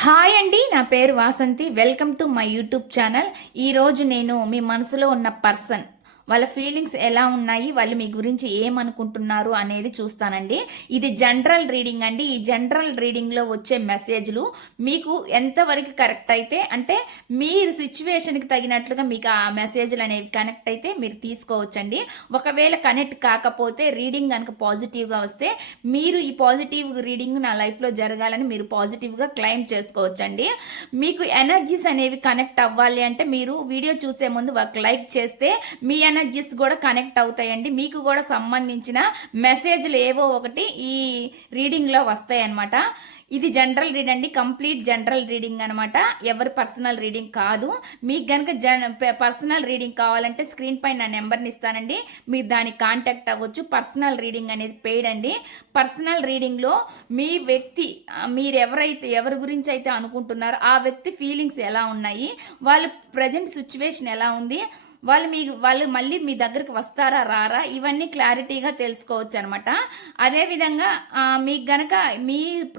Hi అండి, నా పేరు Vasanthi. Welcome to my YouTube channel. ఈరోజు నేను మీ మనసులో ఉన్న పర్సన్ వాళ్ళ ఫీలింగ్స్ ఎలా ఉన్నాయి, వాళ్ళు మీ గురించి ఏమనుకుంటున్నారు అనేది చూస్తానండి. ఇది జనరల్ రీడింగ్ అండి. ఈ జనరల్ రీడింగ్లో వచ్చే మెసేజ్లు మీకు ఎంతవరకు కరెక్ట్ అయితే, అంటే మీరు సిచ్యువేషన్కి తగినట్లుగా మీకు ఆ మెసేజ్లు అనేవి కనెక్ట్ అయితే మీరు తీసుకోవచ్చండి. ఒకవేళ కనెక్ట్ కాకపోతే, రీడింగ్ కనుక పాజిటివ్గా వస్తే, మీరు ఈ పాజిటివ్ రీడింగ్ నా లైఫ్లో జరగాలని మీరు పాజిటివ్గా క్లెయిమ్ చేసుకోవచ్చండి. మీకు ఎనర్జీస్ అనేవి కనెక్ట్ అవ్వాలి అంటే మీరు వీడియో చూసే ముందు ఒక లైక్ చేస్తే మీ ఎనర్జీస్ కూడా కనెక్ట్ అవుతాయండి. మీకు కూడా సంబంధించిన మెసేజ్లు ఏవో ఒకటి ఈ రీడింగ్లో వస్తాయి అన్నమాట. ఇది జనరల్ రీడ్ అండి, కంప్లీట్ జనరల్ రీడింగ్ అనమాట. ఎవరి పర్సనల్ రీడింగ్ కాదు. మీకు కనుక పర్సనల్ రీడింగ్ కావాలంటే స్క్రీన్ పైన నా నెంబర్ని ఇస్తానండి, మీరు దానికి కాంటాక్ట్ అవ్వచ్చు. పర్సనల్ రీడింగ్ అనేది పెయిడ్ అండి. పర్సనల్ రీడింగ్లో మీ వ్యక్తి, మీరు ఎవరి గురించి అయితే అనుకుంటున్నారో ఆ వ్యక్తి ఫీలింగ్స్ ఎలా ఉన్నాయి, వాళ్ళు ప్రజెంట్ సిచ్యువేషన్ ఎలా ఉంది, వాళ్ళు మళ్ళీ మీ దగ్గరికి వస్తారా రారా, ఇవన్నీ క్లారిటీగా తెలుసుకోవచ్చు అనమాట. అదేవిధంగా మీకు గనక మీ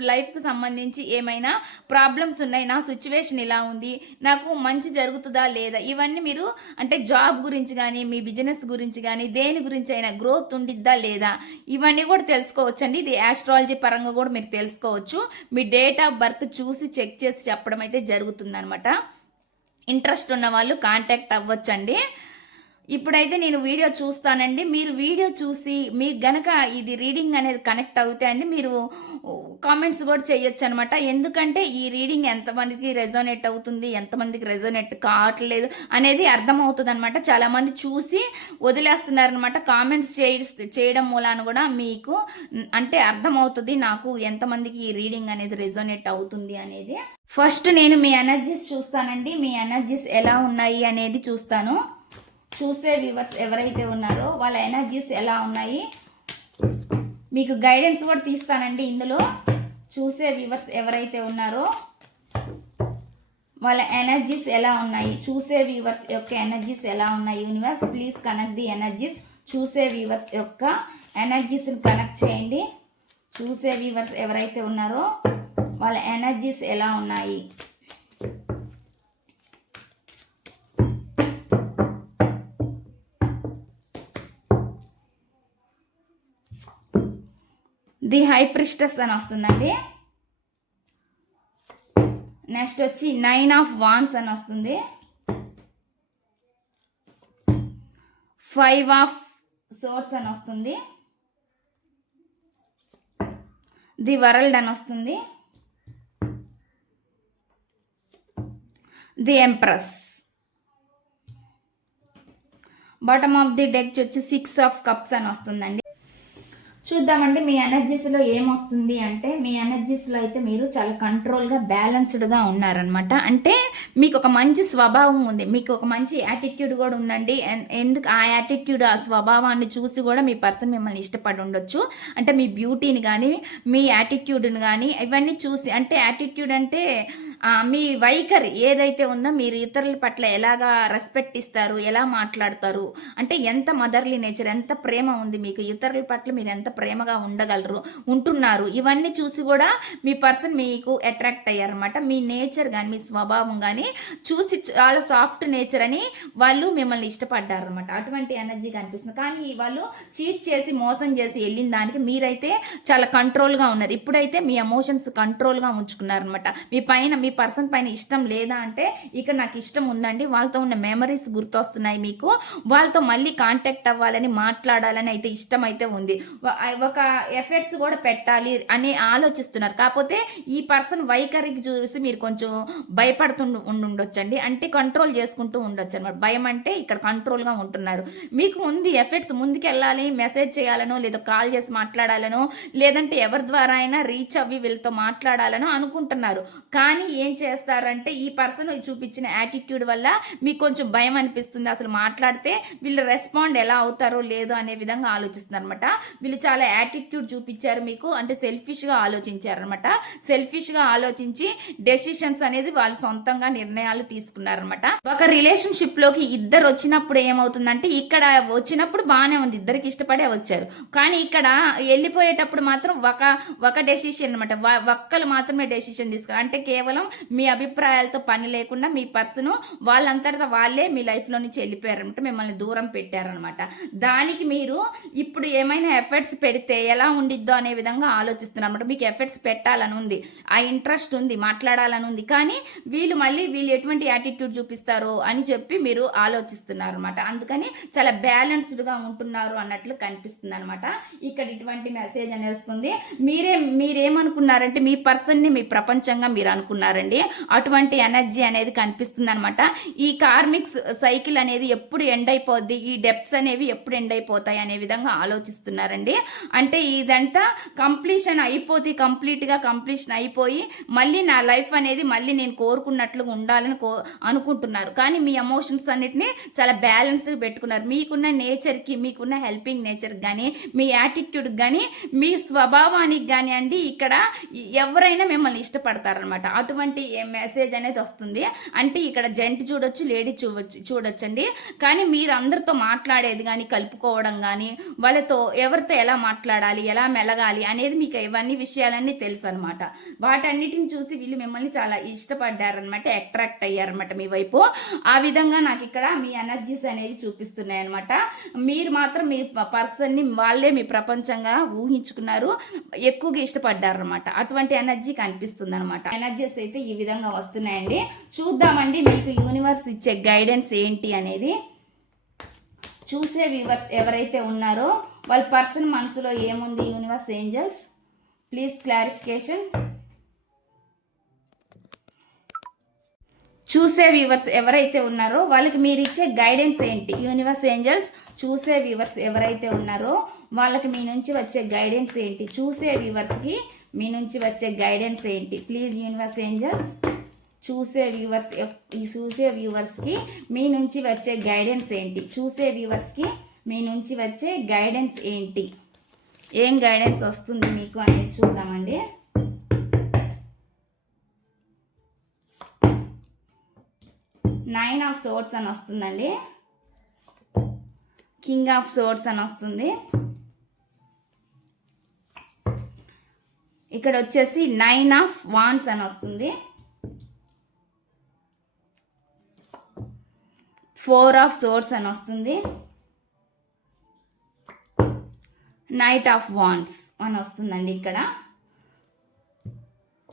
లైఫ్కి సంబంధించి ఏమైనా ప్రాబ్లమ్స్ ఉన్నాయి, నా సిచ్యువేషన్ ఇలా ఉంది, నాకు మంచి జరుగుతుందా లేదా, ఇవన్నీ మీరు అంటే జాబ్ గురించి కానీ మీ బిజినెస్ గురించి కానీ దేని గురించి అయినా గ్రోత్ ఉండిద్దా లేదా, ఇవన్నీ కూడా తెలుసుకోవచ్చు అండి. ఇది ఆస్ట్రాలజీ పరంగా కూడా మీరు తెలుసుకోవచ్చు. మీ డేట్ ఆఫ్ బర్త్ చూసి చెక్ చేసి చెప్పడం అయితే జరుగుతుందనమాట. ఇంట్రెస్ట్ ఉన్న వాళ్ళు కాంటాక్ట్ అవ్వచ్చండి. ఇప్పుడైతే నేను వీడియో చూస్తానండి. మీరు వీడియో చూసి మీకు గనక ఇది రీడింగ్ అనేది కనెక్ట్ అవుతాయి అండి, మీరు కామెంట్స్ కూడా చేయొచ్చు అనమాట. ఎందుకంటే ఈ రీడింగ్ ఎంతమందికి రెజోనేట్ అవుతుంది, ఎంతమందికి రెజోనేట్ కావట్లేదు అనేది అర్థమవుతుంది అనమాట. చాలామంది చూసి వదిలేస్తున్నారనమాట. కామెంట్స్ చేయడం మూలాన కూడా మీకు అంటే అర్థమవుతుంది నాకు ఎంతమందికి ఈ రీడింగ్ అనేది రెజోనేట్ అవుతుంది అనేది. ఫస్ట్ నేను మీ ఎనర్జీస్ చూస్తానండి. మీ ఎనర్జీస్ ఎలా ఉన్నాయి అనేది చూస్తాను. చూసే వ్యూవర్స్ ఎవరైతే ఉన్నారో వాళ్ళ ఎనర్జీస్ ఎలా ఉన్నాయి, మీకు గైడెన్స్ కూడా తీస్తానండి ఇందులో. చూసే వ్యూవర్స్ ఎవరైతే ఉన్నారో వాళ్ళ ఎనర్జీస్ ఎలా ఉన్నాయి, చూసే వ్యూవర్స్ యొక్క ఎనర్జీస్ ఎలా ఉన్నాయి. Universe please connect the energies. చూసే వ్యూవర్స్ యొక్క ఎనర్జీస్ని కనెక్ట్ చేయండి. చూసే వ్యూవర్స్ ఎవరైతే ఉన్నారో వాళ్ళ ఎనర్జీస్ ఎలా ఉన్నాయి. ది హై ప్రిస్టెస్ అని వస్తుందండి. నెక్స్ట్ వచ్చి 9 ఆఫ్ వాండ్స్ అని వస్తుంది. 5 ఆఫ్ సోర్స్ అని వస్తుంది. ది వరల్డ్ అని వస్తుంది. The empress. Bottom of the deck వచ్చి 6 ఆఫ్ కప్స్ అని వస్తుందండి. చూద్దామండి మీ ఎనర్జీస్లో ఏమొస్తుంది అంటే, మీ ఎనర్జీస్లో అయితే మీరు చాలా కంట్రోల్గా బ్యాలెన్స్డ్గా ఉన్నారనమాట. అంటే మీకు ఒక మంచి స్వభావం ఉంది, మీకు ఒక మంచి యాటిట్యూడ్ కూడా ఉందండి. ఎందుకు ఆ యాటిట్యూడ్, ఆ స్వభావాన్ని చూసి కూడా మీ పర్సన్ మిమ్మల్ని ఇష్టపడి ఉండొచ్చు. అంటే మీ బ్యూటీని కానీ మీ యాటిట్యూడ్ని కానీ ఇవన్నీ చూసి, అంటే యాటిట్యూడ్ అంటే మీ వైఖరి ఏదైతే ఉందో, మీరు ఇతరుల పట్ల ఎలాగా రెస్పెక్ట్ ఇస్తారు, ఎలా మాట్లాడతారు, అంటే ఎంత మదర్లీ నేచర్, ఎంత ప్రేమ ఉంది మీకు, ఇతరుల పట్ల మీరు ఎంత ప్రేమగా ఉంటున్నారు, ఇవన్నీ చూసి కూడా మీ పర్సన్ మీకు అట్రాక్ట్ అయ్యారనమాట. మీ నేచర్ కానీ మీ స్వభావం కానీ చూసి చాలా సాఫ్ట్ నేచర్ అని వాళ్ళు మిమ్మల్ని ఇష్టపడ్డారనమాట. అటువంటి ఎనర్జీ కనిపిస్తుంది. కానీ వాళ్ళు చీట్ చేసి మోసం చేసి వెళ్ళిన దానికి మీరైతే చాలా కంట్రోల్గా ఉన్నారు. ఇప్పుడైతే మీ ఎమోషన్స్ కంట్రోల్గా ఉంచుకున్నారనమాట. మీ పర్సన్ పైన ఇష్టం లేదా అంటే, ఇక్కడ నాకు ఇష్టం ఉందండి, వాళ్ళతో ఉన్న మెమరీస్ గుర్తొస్తున్నాయి, మీకు వాళ్ళతో మళ్ళీ కాంటాక్ట్ అవ్వాలని మాట్లాడాలని అయితే ఇష్టం అయితే ఉంది, ఒక ఎఫర్ట్స్ కూడా పెట్టాలి అని ఆలోచిస్తున్నారు. కాకపోతే ఈ పర్సన్ వైఖరికి చూసి మీరు కొంచెం భయపడుతూ ఉండొచ్చండి. అంటే కంట్రోల్ చేసుకుంటూ ఉండొచ్చు అనమాట. భయం అంటే ఇక్కడ కంట్రోల్గా ఉంటున్నారు. మీకు ఉంది ఎఫర్ట్స్, ముందుకెళ్ళాలి, మెసేజ్ చేయాలనో లేదా కాల్ చేసి మాట్లాడాలనో లేదంటే ఎవరి ద్వారా అయినా రీచ్ అవ్వి వీళ్ళతో మాట్లాడాలనో అనుకుంటున్నారు. కానీ ఏం చేస్తారంటే, ఈ పర్సన్ చూపించిన యాటిట్యూడ్ వల్ల మీకు కొంచెం భయం అనిపిస్తుంది. అసలు మాట్లాడితే వీళ్ళు రెస్పాండ్ ఎలా అవుతారో లేదో అనే విధంగా ఆలోచిస్తున్నారు అనమాట. వీళ్ళు చాలా చాలా యాటిట్యూడ్ చూపించారు మీకు, అంటే సెల్ఫిష్గా ఆలోచించారనమాట. సెల్ఫిష్గా ఆలోచించి డెసిషన్స్ అనేది వాళ్ళు సొంతంగా నిర్ణయాలు తీసుకున్నారనమాట. ఒక రిలేషన్షిప్లోకి ఇద్దరు వచ్చినప్పుడు ఏమవుతుందంటే, ఇక్కడ వచ్చినప్పుడు బాగానే ఉంది, ఇద్దరికి ఇష్టపడే వచ్చారు, కానీ ఇక్కడ వెళ్ళిపోయేటప్పుడు మాత్రం ఒక డెసిషన్ అనమాట, ఒక్కరు మాత్రమే డెసిషన్ తీసుకున్నారు. అంటే కేవలం మీ అభిప్రాయాలతో పని లేకుండా మీ పర్సన్ వాళ్ళంతటా వాళ్ళే మీ లైఫ్లో నుంచి వెళ్ళిపోయారనమాట, మిమ్మల్ని దూరం పెట్టారనమాట. దానికి మీరు ఇప్పుడు ఏమైనా ఎఫర్ట్స్ పెడితే ఎలా ఉండిద్దో అనే విధంగా ఆలోచిస్తున్నారు అనమాట. మీకు ఎఫర్ట్స్ పెట్టాలని ఉంది, ఆ ఇంట్రెస్ట్ ఉంది, మాట్లాడాలని ఉంది, కానీ వీళ్ళు ఎటువంటి యాటిట్యూడ్ చూపిస్తారో అని చెప్పి మీరు ఆలోచిస్తున్నారు అనమాట. అందుకని చాలా బ్యాలెన్స్డ్గా ఉంటున్నారు అన్నట్లు కనిపిస్తుంది అనమాట. ఇక్కడ ఇటువంటి మెసేజ్ అనేది వస్తుంది. మీరేమనుకున్నారంటే మీ పర్సన్ని మీ ప్రపంచంగా మీరు అనుకున్నారండి. అటువంటి ఎనర్జీ అనేది కనిపిస్తుంది అనమాట. ఈ కార్మిక్స్ సైకిల్ అనేది ఎప్పుడు ఎండ్ అయిపోద్ది, ఈ డెప్స్ అనేవి ఎప్పుడు ఎండ్ అయిపోతాయి అనే విధంగా ఆలోచిస్తున్నారండి. అంటే ఇదంతా కంప్లీట్గా కంప్లీషన్ అయిపోయి మళ్ళీ నా లైఫ్ అనేది మళ్ళీ నేను కోరుకున్నట్లుగా ఉండాలని అనుకుంటున్నారు. కానీ మీ ఎమోషన్స్ అన్నిటిని చాలా బ్యాలెన్స్గా పెట్టుకున్నారు. మీకున్న నేచర్కి, మీకున్న హెల్పింగ్ నేచర్కి కానీ, మీ యాటిట్యూడ్కి కానీ, మీ స్వభావానికి కానీ అండి ఇక్కడ ఎవరైనా మిమ్మల్ని ఇష్టపడతారనమాట. అటువంటి మెసేజ్ అనేది వస్తుంది. అంటే ఇక్కడ జెంట్ చూడొచ్చు, లేడీ చూడొచ్చండి. కానీ మీరు అందరితో మాట్లాడేది కానీ, కలుపుకోవడం కానీ, వాళ్ళతో ఎవరితో ఎలా మాట్లాడాలి, ఎలా మెలగాలి అనేది మీకు ఇవన్నీ విషయాలన్నీ తెలుసు అనమాట. వాటన్నిటిని చూసి వీళ్ళు మిమ్మల్ని చాలా ఇష్టపడ్డారనమాట, అట్రాక్ట్ అయ్యారనమాట మీ వైపు. ఆ విధంగా నాకు ఇక్కడ మీ ఎనర్జీస్ అనేవి చూపిస్తున్నాయి అనమాట. మీరు మాత్రం మీ పర్సన్ని వాళ్ళే మీ ప్రపంచంగా ఊహించుకున్నారు, ఎక్కువగా ఇష్టపడ్డారనమాట. అటువంటి ఎనర్జీ కనిపిస్తుంది అనమాట. ఎనర్జీస్ అయితే ఈ విధంగా వస్తున్నాయండి. చూద్దామండి మీకు యూనివర్స్ ఇచ్చే గైడెన్స్ ఏంటి అనేది. చూసే వ్యూవర్స్ ఎవరైతే ఉన్నారో వాళ్ళ పర్సన్ మనసులో ఏముంది, యూనివర్స్, ఏంజల్స్ ప్లీజ్ క్లారిఫికేషన్. చూసే వ్యూవర్స్ ఎవరైతే ఉన్నారో వాళ్ళకి మీరు ఇచ్చే గైడెన్స్ ఏంటి, యూనివర్స్, ఏంజల్స్. చూసే వ్యూవర్స్ ఎవరైతే ఉన్నారో వాళ్ళకి మీ నుంచి వచ్చే గైడెన్స్ ఏంటి, చూసే వ్యూవర్స్కి మీ నుంచి వచ్చే గైడెన్స్ ఏంటి ప్లీజ్ యూనివర్స్, ఏంజల్స్. చూసే వ్యూవర్స్కి మీ నుంచి వచ్చే గైడెన్స్ ఏంటి, చూసే వ్యూవర్స్కి మీ నుంచి వచ్చే గైడెన్స్ ఏంటి, ఏం గైడెన్స్ వస్తుంది మీకు అనేది చూద్దామండి. నైన్ ఆఫ్ సోర్డ్స్ అని వస్తుందండి, కింగ్ ఆఫ్ సోర్డ్స్ అని వస్తుంది. ఇక్కడ వచ్చేసి 9 ఆఫ్ వాండ్స్ అని వస్తుంది, 4 ఆఫ్ సోర్డ్స్ అని వస్తుంది, నైట్ ఆఫ్ వాండ్స్ అని వస్తుందండి.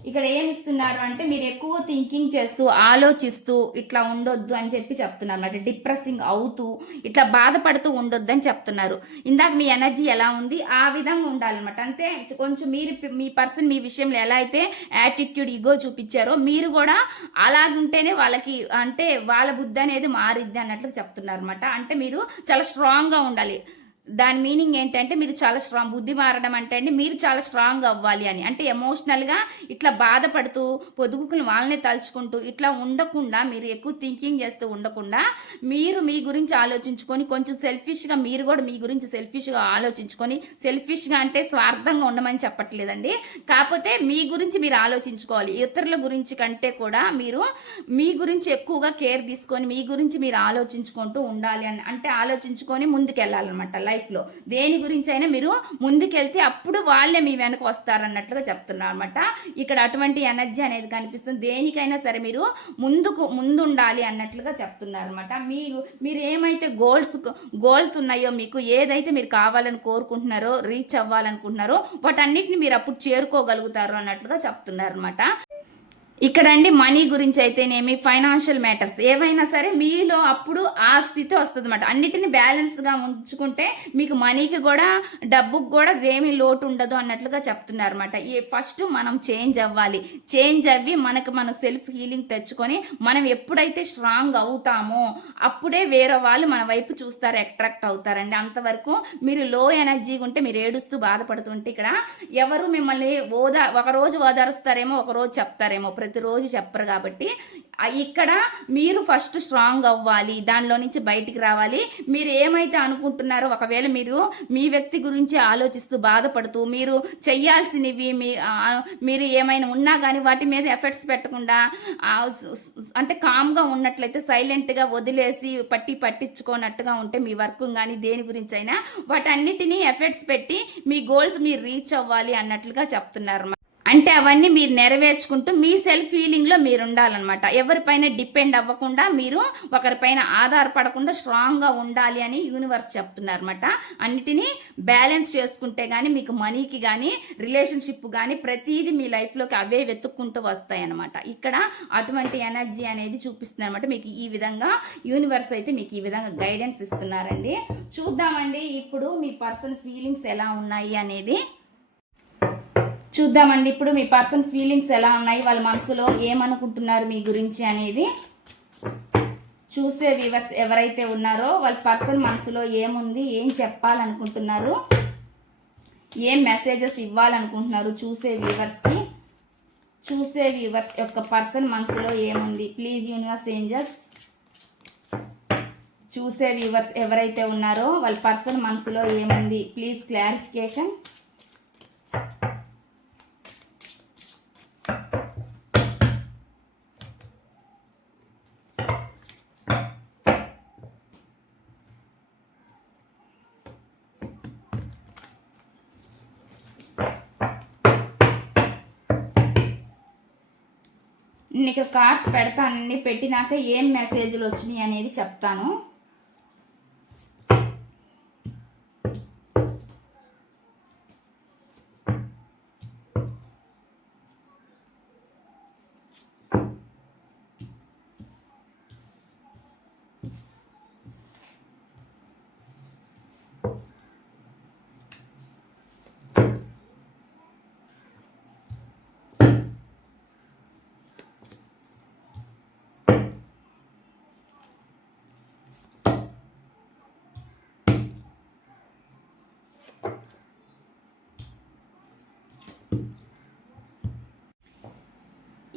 ఇక్కడ ఏమి ఇస్తున్నారు అంటే మీరు ఎక్కువ థింకింగ్ చేస్తూ ఆలోచిస్తూ ఇట్లా ఉండొద్దు అని చెప్పి చెప్తున్నారు అన్నమాట. డిప్రెసింగ్ అవుతూ ఇట్లా బాధపడుతూ ఉండొద్దు అని చెప్తున్నారు. ఇందాక మీ ఎనర్జీ ఎలా ఉంది ఆ విధంగా ఉండాలన్నమాట. అంటే కొంచెం మీ పర్సన్ మీ విషయంలో ఎలా అయితే యాటిట్యూడ్, ఈగో చూపించారో మీరు కూడా అలాగుంటేనే వాళ్ళకి, అంటే వాళ్ళ బుద్ధి అనేది మారిద్ది అన్నట్లు చెప్తున్నారు అనమాట. అంటే మీరు చాలా స్ట్రాంగ్గా ఉండాలి. దాని మీనింగ్ ఏంటంటే మీరు చాలా స్ట్రాంగ్, బుద్ధి మారడం అంటే అండి మీరు చాలా స్ట్రాంగ్ అవ్వాలి అని. అంటే ఎమోషనల్గా ఇట్లా బాధపడుతూ పొదుగుకుని వాళ్ళనే తలుచుకుంటూ ఇట్లా ఉండకుండా, మీరు ఎక్కువ థింకింగ్ చేస్తూ ఉండకుండా మీరు మీ గురించి ఆలోచించుకొని కొంచెం సెల్ఫిష్గా, మీరు కూడా మీ గురించి సెల్ఫిష్గా ఆలోచించుకొని, సెల్ఫిష్గా అంటే స్వార్థంగా ఉండమని చెప్పట్లేదండి, కాకపోతే మీ గురించి మీరు ఆలోచించుకోవాలి. ఇతరుల గురించి కంటే కూడా మీరు మీ గురించి ఎక్కువగా కేర్ తీసుకొని మీ గురించి మీరు ఆలోచించుకుంటూ ఉండాలి అని, అంటే ఆలోచించుకొని ముందుకెళ్ళాలన్నమాట. లైఫ్లో దేని గురించి అయినా మీరు ముందుకెళ్తే అప్పుడు వాళ్ళే మీ వెనక వస్తారన్నట్లుగా చెప్తున్నారు అనమాట. ఇక్కడ అటువంటి ఎనర్జీ అనేది కనిపిస్తుంది. దేనికైనా సరే మీరు ముందు ఉండాలి అన్నట్లుగా చెప్తున్నారు అనమాట. మీరు ఏమైతే గోల్స్ ఉన్నాయో, మీకు ఏదైతే మీరు కావాలని కోరుకుంటున్నారో, రీచ్ అవ్వాలనుకుంటున్నారో వాటన్నిటిని మీరు అప్పుడు చేరుకోగలుగుతారు అన్నట్లుగా చెప్తున్నారు అనమాట. ఇక్కడ అండి మనీ గురించి అయితేనేమి, ఫైనాన్షియల్ మ్యాటర్స్ ఏవైనా సరే మీలో అప్పుడు ఆ స్థితి వస్తుంది అన్నమాట. అన్నిటిని బ్యాలెన్స్గా ఉంచుకుంటే మీకు మనీకి కూడా, డబ్బుకి కూడా ఏమీ లోటు ఉండదు అన్నట్లుగా చెప్తున్నారు అనమాట. ఫస్ట్ మనం చేంజ్ అవ్వాలి. చేంజ్ అవ్వి మన సెల్ఫ్ హీలింగ్ తెచ్చుకొని మనం ఎప్పుడైతే స్ట్రాంగ్ అవుతామో అప్పుడే వేరే వాళ్ళు మన వైపు చూస్తారు, అట్రాక్ట్ అవుతారండి. అంతవరకు మీరు లో ఎనర్జీగా ఉంటే, మీరు ఏడుస్తూ బాధపడుతుంటే ఇక్కడ ఎవరు మిమ్మల్ని ఒకరోజు ఓదారుస్తారేమో, ఒకరోజు చెప్తారేమో, ప్రతిరోజు చెప్పరు కాబట్టి ఇక్కడ మీరు ఫస్ట్ స్ట్రాంగ్ అవ్వాలి, దానిలో నుంచి బయటికి రావాలి. మీరు ఏమైతే అనుకుంటున్నారో, ఒకవేళ మీరు మీ వ్యక్తి గురించి ఆలోచిస్తూ బాధపడుతూ మీరు చెయ్యాల్సినవి మీరు ఏమైనా ఉన్నా కానీ వాటి మీద ఎఫర్ట్స్ పెట్టకుండా అంటే కామ్గా ఉన్నట్లయితే, సైలెంట్గా వదిలేసి పట్టించుకోనట్టుగా ఉంటే మీ వర్క్ కానీ దేని గురించి అయినా వాటన్నిటినీ ఎఫర్ట్స్ పెట్టి మీ గోల్స్ మీరు రీచ్ అవ్వాలి అన్నట్లుగా చెప్తున్నారు. అంటే అవన్నీ మీరు నెరవేర్చుకుంటూ మీ సెల్ఫ్ ఫీలింగ్లో మీరు ఉండాలన్నమాట. ఎవరిపైన డిపెండ్ అవ్వకుండా, మీరు ఒకరిపైన ఆధారపడకుండా స్ట్రాంగ్గా ఉండాలి అని యూనివర్స్ చెప్తున్నారు అనమాట. అన్నిటినీ బ్యాలెన్స్ చేసుకుంటే కానీ మీకు మనీకి కానీ రిలేషన్షిప్ కానీ ప్రతిదీ మీ లైఫ్లోకి అవే వెతుక్కుంటూ వస్తాయి అన్నమాట. ఇక్కడ అటువంటి ఎనర్జీ అనేది చూపిస్తుంది అనమాట. మీకు ఈ విధంగా యూనివర్స్ అయితే మీకు ఈ విధంగా గైడెన్స్ ఇస్తున్నారండి. చూద్దామండి ఇప్పుడు మీ పర్సన్ ఫీలింగ్స్ ఎలా ఉన్నాయి అనేది చూద్దామండి. ఇప్పుడు మీ పర్సన్ ఫీలింగ్స్ ఎలా ఉన్నాయి, వాళ్ళ మనసులో ఏమనుకుంటున్నారు మీ గురించి అనేది చూసే వ్యూవర్స్ ఎవరైతే ఉన్నారో వాళ్ళ పర్సన్ మనసులో ఏముంది, ఏం చెప్పాలనుకుంటున్నారు, ఏం మెసేజెస్ ఇవ్వాలనుకుంటున్నారు చూసే వ్యూవర్స్ యొక్క పర్సన్ మనసులో ఏముంది. ప్లీజ్ యూనివర్స్ ఏంజల్స్, చూసే వ్యూవర్స్ ఎవరైతే ఉన్నారో వాళ్ళ పర్సన్ మనసులో ఏముంది, ప్లీజ్ క్లారిఫికేషన్. నీకు కార్డ్స్ పెడతాను, అన్ని పెట్టినాక ఏం మెసేజ్లు వచ్చినాయి అనేది చెప్తాను.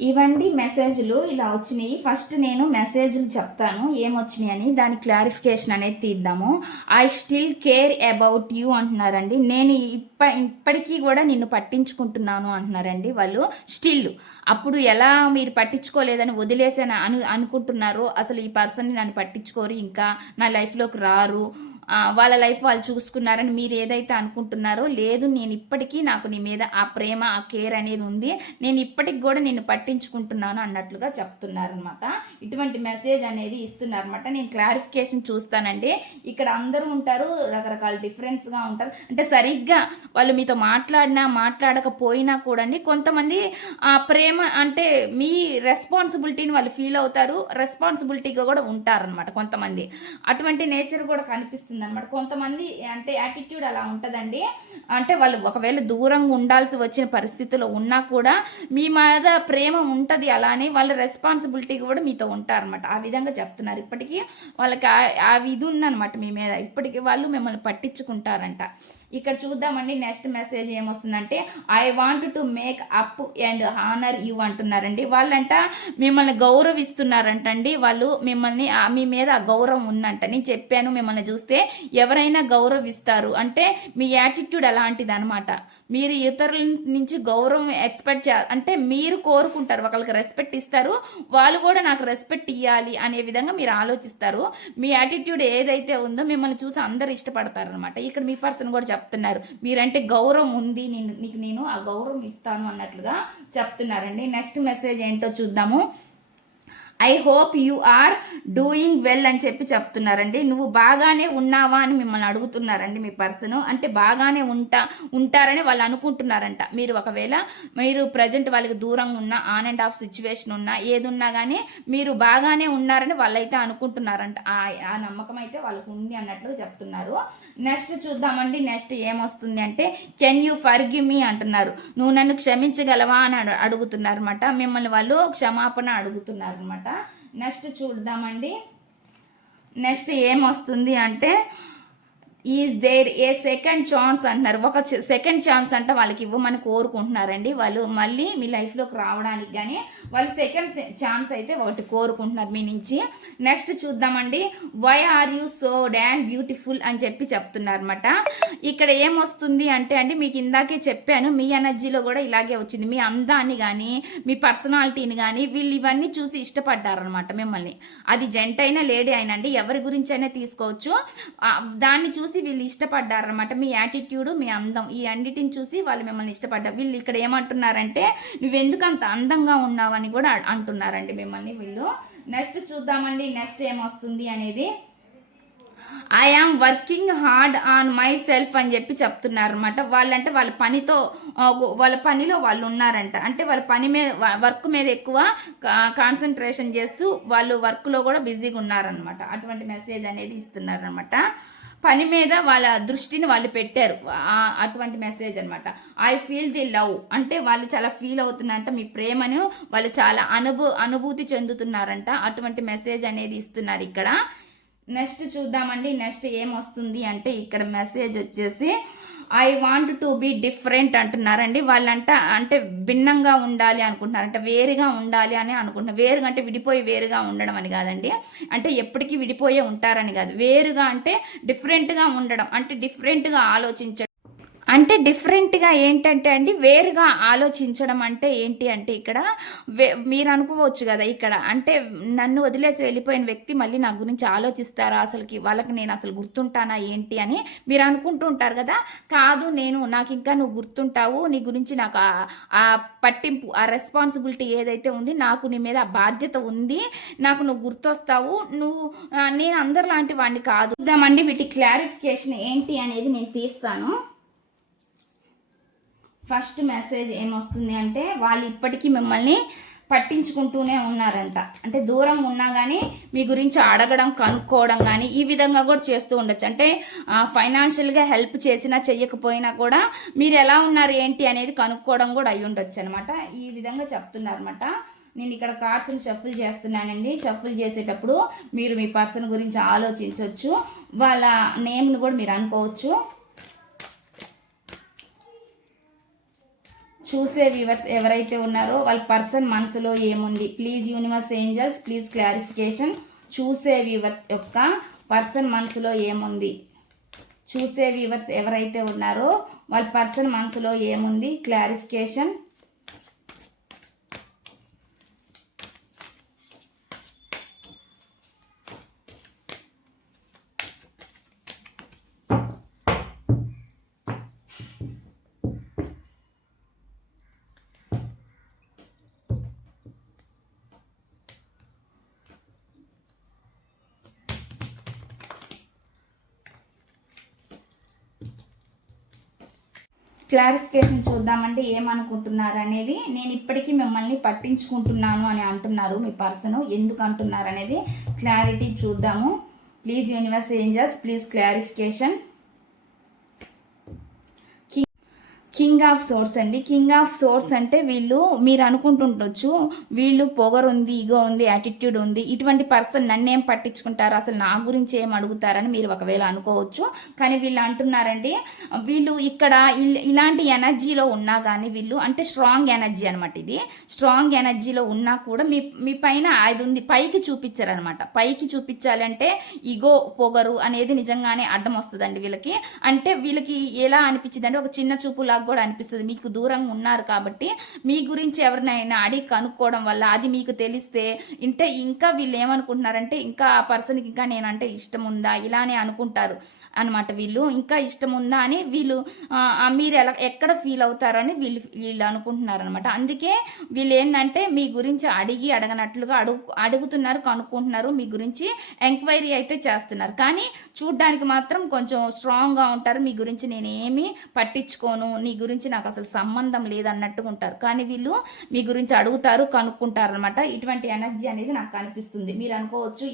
ఇవండి మెసేజ్లు ఇలా వచ్చినాయి. ఫస్ట్ నేను మెసేజ్లు చెప్తాను ఏమొచ్చినాయి అని, దాని క్లారిఫికేషన్ అనేది తీద్దాము. I still care about you అంటున్నారండి. నేను ఇప్పటికీ కూడా నిన్ను పట్టించుకుంటున్నాను అంటున్నారండి వాళ్ళు. స్టిల్ అప్పుడు ఎలా మీరు పట్టించుకోలేదని వదిలేసాను అనుకుంటున్నారో, అసలు ఈ పర్సన్ని నన్ను పట్టించుకోరు, ఇంకా నా లైఫ్లోకి రారు, వాళ్ళ లైఫ్ వాళ్ళు చూసుకున్నారని మీరు ఏదైతే అనుకుంటున్నారో, లేదు నేను ఇప్పటికీ నాకు నీ మీద ఆ ప్రేమ ఆ కేర్ అనేది ఉంది, నేను ఇప్పటికి కూడా నిన్ను పట్టించుకుంటున్నాను అన్నట్లుగా చెప్తున్నారనమాట. ఇటువంటి మెసేజ్ అనేది ఇస్తున్నారనమాట. నేను క్లారిఫికేషన్ చూస్తానండి. ఇక్కడ అందరూ ఉంటారు, రకరకాల డిఫరెన్స్గా ఉంటారు. అంటే సరిగ్గా వాళ్ళు మీతో మాట్లాడకపోయినా కూడా కొంతమంది ఆ ప్రేమ అంటే మీ రెస్పాన్సిబిలిటీని వాళ్ళు ఫీల్ అవుతారు, రెస్పాన్సిబిలిటీగా కూడా ఉంటారనమాట కొంతమంది. అటువంటి నేచర్ కూడా కనిపిస్తుంది అనమాట. కొంతమంది అంటే యాటిట్యూడ్ అలా ఉంటుందండి. అంటే వాళ్ళు ఒకవేళ దూరంగా ఉండాల్సి వచ్చిన పరిస్థితిలో ఉన్నా కూడా మీ మీద ప్రేమ ఉంటుంది, అలానే వాళ్ళ రెస్పాన్సిబిలిటీ కూడా మీతో ఉంటారనమాట. ఆ విధంగా చెప్తున్నారు. ఇప్పటికీ వాళ్ళకి ఆ ఇది ఉందన్నమాట మీ మీద, ఇప్పటికీ వాళ్ళు మిమ్మల్ని పట్టించుకుంటారంట. ఇక్కడ చూద్దామండి నెక్స్ట్ మెసేజ్ ఏమొస్తుందంటే, I want to make up and honour you అంటున్నారండి. వాళ్ళంట మిమ్మల్ని గౌరవిస్తున్నారంటండి. వాళ్ళు మిమ్మల్ని మీ మీద ఆ గౌరవం ఉందంట. నేను చెప్పాను మిమ్మల్ని చూస్తే ఎవరైనా గౌరవిస్తారు అంటే మీ యాటిట్యూడ్ అలాంటిది అనమాట. మీరు ఇతరుల నుంచి గౌరవం ఎక్స్పెక్ట్ అంటే మీరు కోరుకుంటారు, ఒకరికి రెస్పెక్ట్ ఇస్తారు, వాళ్ళు కూడా నాకు రెస్పెక్ట్ ఇవ్వాలి అనే విధంగా మీరు ఆలోచిస్తారు. మీ యాటిట్యూడ్ ఏదైతే ఉందో మిమ్మల్ని చూసి అందరు ఇష్టపడతారు అనమాట. ఇక్కడ మీ పర్సన్ కూడా చెప్తున్నారు మీరంటే గౌరవం ఉంది, నీకు నేను ఆ గౌరవం ఇస్తాను అన్నట్లుగా చెప్తున్నారండి. నెక్స్ట్ మెసేజ్ ఏంటో చూద్దాము. I hope you are doing well అని చెప్తున్నారండి. నువ్వు బాగానే ఉన్నావా అని మిమ్మల్ని అడుగుతున్నారండి మీ పర్సన్. అంటే బాగానే ఉంటారని వాళ్ళు అనుకుంటున్నారంట. మీరు ఒకవేళ మీరు ప్రజెంట్ వాళ్ళకి దూరంగా ఉన్న ఆన్ అండ్ ఆఫ్ సిచ్యువేషన్ ఉన్నా ఏదున్నా కానీ మీరు బాగానే ఉన్నారని వాళ్ళైతే అనుకుంటున్నారంట. ఆ నమ్మకం అయితే వాళ్ళకు ఉంది అన్నట్లుగా చెప్తున్నారు. నెక్స్ట్ చూద్దామండి. నెక్స్ట్ ఏమొస్తుంది అంటే, కెన్ యూ ఫర్గివ్ మీ అంటున్నారు. నువ్వు నన్ను క్షమించగలవా అని అడుగుతున్నారు అనమాట. మిమ్మల్ని వాళ్ళు క్షమాపణ అడుగుతున్నారు అనమాట. నెక్స్ట్ చూద్దామండి. నెక్స్ట్ ఏమొస్తుంది అంటే, is there a second chance అంటున్నారు. ఒక సెకండ్ ఛాన్స్ అంటే వాళ్ళకి ఇవ్వమని కోరుకుంటున్నారండి. వాళ్ళు మళ్ళీ మీ లైఫ్లోకి రావడానికి కానీ వాళ్ళు సెకండ్ ఛాన్స్ అయితే ఒకటి కోరుకుంటున్నారు మీ నుంచి. నెక్స్ట్ చూద్దామండి. Why are you so damn beautiful అని చెప్పి చెప్తున్నారు అనమాట. ఇక్కడ ఏమొస్తుంది అంటే అండి, మీకు ఇందాకే చెప్పాను, మీ ఎనర్జీలో కూడా ఇలాగే వచ్చింది. మీ అందాన్ని కానీ మీ పర్సనాలిటీని కానీ వీళ్ళు ఇవన్నీ చూసి ఇష్టపడ్డారనమాట మిమ్మల్ని. అది జెంట్ అయినా లేడీ అయినా అండి, ఎవరి గురించి అయినా తీసుకోవచ్చు. దాన్ని చూసి వీళ్ళు ఇష్టపడ్డారనమాట. మీ యాటిట్యూడ్, మీ అందం, ఈ అన్నిటిని చూసి వాళ్ళు మిమ్మల్ని ఇష్టపడ్డారు. వీళ్ళు ఇక్కడ ఏమంటున్నారంటే నువ్వెందుకు అంత అందంగా ఉన్నావని కూడా అంటున్నారండి మిమ్మల్ని వీళ్ళు. నెక్స్ట్ చూద్దామండి, నెక్స్ట్ ఏమొస్తుంది అనేది. I am working hard on myself అని చెప్పి చెప్తున్నారు అనమాట. వాళ్ళంటే వాళ్ళ పనిలో వాళ్ళు ఉన్నారంట. అంటే వాళ్ళ పని మీద, వర్క్ మీద ఎక్కువ కాన్సన్ట్రేషన్ చేస్తూ వాళ్ళు వర్క్లో కూడా బిజీగా ఉన్నారనమాట. అటువంటి మెసేజ్ అనేది ఇస్తున్నారనమాట. పని మీద వాళ్ళ దృష్టిని వాళ్ళు పెట్టారు, అటువంటి మెసేజ్ అనమాట. ఐ ఫీల్ ది లవ్ అంటే వాళ్ళు చాలా ఫీల్ అవుతున్నారంట, మీ ప్రేమను వాళ్ళు చాలా అనుభూతి చెందుతున్నారంట. అటువంటి మెసేజ్ అనేది ఇస్తున్నారు ఇక్కడ. నెక్స్ట్ చూద్దామండి, నెక్స్ట్ ఏమొస్తుంది అంటే ఇక్కడ మెసేజ్ వచ్చేసి I want to be different అంటున్నారండి. వాళ్ళంట అంటే భిన్నంగా ఉండాలి అనుకుంటున్నారంట, వేరుగా ఉండాలి అని అనుకుంటున్నారు. వేరుగా అంటే విడిపోయి వేరుగా ఉండడం అని కాదండి, అంటే ఎప్పటికీ విడిపోయే ఉంటారని కాదు. వేరుగా అంటే డిఫరెంట్గా ఉండడం, అంటే డిఫరెంట్గా ఆలోచించడం. అంటే డిఫరెంట్గా ఏంటంటే అండి, వేరుగా ఆలోచించడం అంటే ఏంటి అంటే ఇక్కడ మీరు అనుకోవచ్చు కదా, ఇక్కడ అంటే నన్ను వదిలేసి వెళ్ళిపోయిన వ్యక్తి మళ్ళీ నా గురించి ఆలోచిస్తారా, వాళ్ళకి నేను అసలు గుర్తుంటానా ఏంటి అని మీరు అనుకుంటూ ఉంటారు కదా. కాదు, నాకు ఇంకా నువ్వు గుర్తుంటావు, నీ గురించి నాకు ఆ పట్టింపు, ఆ రెస్పాన్సిబిలిటీ ఏదైతే ఉంది, నాకు నీ మీద ఆ బాధ్యత ఉంది, నాకు నువ్వు గుర్తొస్తావు, నేను అందరిలాంటి వాడిని కాదు. చూద్దామండి వీటి క్లారిఫికేషన్ ఏంటి అనేది నేను తీస్తాను. ఫస్ట్ మెసేజ్ ఏమొస్తుంది అంటే వాళ్ళు ఇప్పటికీ మిమ్మల్ని పట్టించుకుంటూనే ఉన్నారంట. అంటే దూరం ఉన్నా కానీ మీ గురించి అడగడం, కనుక్కోవడం కానీ ఈ విధంగా కూడా చేస్తూ ఉండొచ్చు. అంటే ఫైనాన్షియల్గా హెల్ప్ చేసినా చెయ్యకపోయినా కూడా మీరు ఎలా ఉన్నారు ఏంటి అనేది కనుక్కోవడం కూడా అయి ఉండొచ్చు అనమాట. ఈ విధంగా చెప్తున్నారన్నమాట. నేను ఇక్కడ కార్డ్స్ని షఫుల్ చేస్తున్నానండి. షఫుల్ చేసేటప్పుడు మీరు మీ పర్సన్ గురించి ఆలోచించవచ్చు, వాళ్ళ నేమ్ని కూడా మీరు అనుకోవచ్చు. చూసే వ్యూవర్స్ ఎవరైతే ఉన్నారో వాళ్ళ పర్సన్ మనసులో ఏముంది, please universe angels please clarification. చూసే వ్యూవర్స్ యొక్క పర్సన్ మనసులో ఏముంది, చూసే వ్యూవర్స్ ఎవరైతే ఉన్నారో వాళ్ళ పర్సన్ మనసులో ఏముంది, క్లారిఫికేషన్. క్లారిఫికేషన్ చూద్దామంటే ఏమనుకుంటున్నారు అనేది. నేను ఇప్పటికీ మిమ్మల్ని పట్టించుకుంటున్నాను అని అంటున్నారు మీ పర్సన్. ఎందుకు అంటున్నారు అనేది క్లారిటీ చూద్దాము. Please universe angels please clarification. King of swords అండి. కింగ్ ఆఫ్ సోర్స్ అంటే మీరు అనుకుంటుండొచ్చు, వీళ్ళు పొగరుంది, ఈగో ఉంది, యాటిట్యూడ్ ఉంది, ఇటువంటి పర్సన్ నన్నేం పట్టించుకుంటారు, అసలు నా గురించి ఏం అడుగుతారని మీరు ఒకవేళ అనుకోవచ్చు. కానీ వీళ్ళు అంటున్నారండి, వీళ్ళు ఇక్కడ ఇలాంటి ఎనర్జీలో ఉన్నా కానీ వీళ్ళు అంటే స్ట్రాంగ్ ఎనర్జీ అనమాట. ఇది స్ట్రాంగ్ ఎనర్జీలో ఉన్నా కూడా మీ పైన అది ఉంది, పైకి చూపించారనమాట. పైకి చూపించాలంటే ఈగో, పొగరు అనేది నిజంగానే అడ్డం వస్తుందండి వీళ్ళకి. అంటే వీళ్ళకి ఎలా అనిపించింది అంటే ఒక చిన్న చూపు లాగా కూడా అనిపిస్తుంది. మీకు దూరంగా ఉన్నారు కాబట్టి మీ గురించి ఎవరినైనా అడిగి కనుక్కోవడం వల్ల అది మీకు తెలిస్తే ఇంకా వీళ్ళు ఏమనుకుంటున్నారంటే ఇంకా ఆ పర్సన్కి ఇంకా నేనంటే ఇష్టం ఉందా ఇలానే అనుకుంటారు అనమాట. వీళ్ళు ఇంకా ఇష్టం ఉందా అని మీరు ఎక్కడ ఫీల్ అవుతారో అని వీళ్ళు అనుకుంటున్నారు అనమాట. అందుకే వీళ్ళు ఏంటంటే మీ గురించి అడగనట్లుగా అడుగుతున్నారు, కనుక్కుంటున్నారు, మీ గురించి ఎంక్వైరీ అయితే చేస్తున్నారు. కానీ చూడ్డానికి మాత్రం కొంచెం స్ట్రాంగ్గా ఉంటారు. మీ గురించి నేనేమి పట్టించుకోను, నీ గురించి నాకు అసలు సంబంధం లేదన్నట్టుగా ఉంటారు. కానీ వీళ్ళు మీ గురించి అడుగుతారు, కనుక్కుంటారు అనమాట. ఇటువంటి ఎనర్జీ అనేది నాకు కనిపిస్తుంది. మీరు అనుకోవచ్చు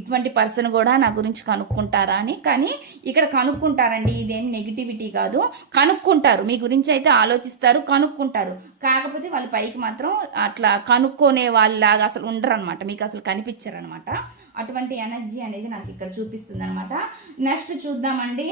ఇటువంటి పర్సన్ కూడా నా గురించి కనుక్కుంటారా అని. కానీ ఇక్కడ కనుక్కుంటారండి. ఇదేం నెగిటివిటీ కాదు, కనుక్కుంటారు, మీ గురించి అయితే ఆలోచిస్తారు, కనుక్కుంటారు. కాకపోతే వాళ్ళు పైకి మాత్రం అట్లా కనుక్కొనే వాళ్ళలాగా అసలు ఉండరు అనమాట, మీకు అసలు కనిపించరు అనమాట. అటువంటి ఎనర్జీ అనేది నాకు ఇక్కడ చూపిస్తుంది అనమాట. నెక్స్ట్ చూద్దామండి.